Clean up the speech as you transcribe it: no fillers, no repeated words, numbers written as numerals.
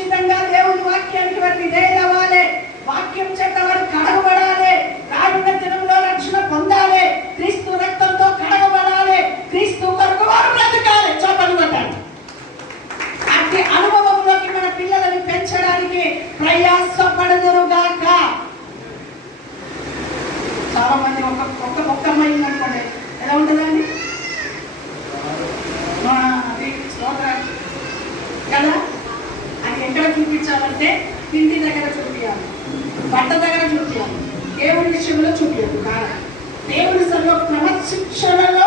ఖచ్చితంగా దేవుని వాక్యానికి వారు విధేయులవ్వాలి. వాక్యం చేత వారు కడగబడాలి. రానున్న దినంలో రక్షణ పొందాలి. క్రీస్తు రక్తంతో కడగబడాలి. క్రీస్తు కొరకు వారు బ్రతకాలి. చప్పట్లు కొట్టాలి. అట్టి అనుభవంలోకి మన పిల్లలను పెంచడానికి ప్రయాసపడదురుగాక. చాలా మంది ఒక్క అమ్మాయి అనుకోండి, ఎలా ఉంటుందండి కదా? అది ఎక్కడ చూపించాలంటే ఇంటి దగ్గర చూపించాలి, బట్ట దగ్గర చూపించాలి, దేవుని విషయంలో చూపించాలి. దేవుని సర్వ క్రమశిక్షణలో